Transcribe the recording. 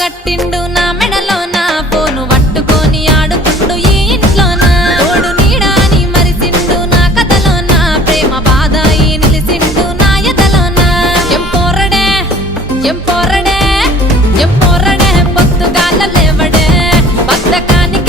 గట్టిండు నా మెడలో నా ఫోను పట్టుకొని ఆడుతుండు ఈ ఇంట్లోన తోడు నీడాని మరిసిండు నా కథలో నా ప్రేమ బాధ ఈ నిలిసిండు నా ఎదలోన ఎం పోరడే ఎం పోరడే ఎం పోరడే పొద్దుగాల లేవడే బద్దకాని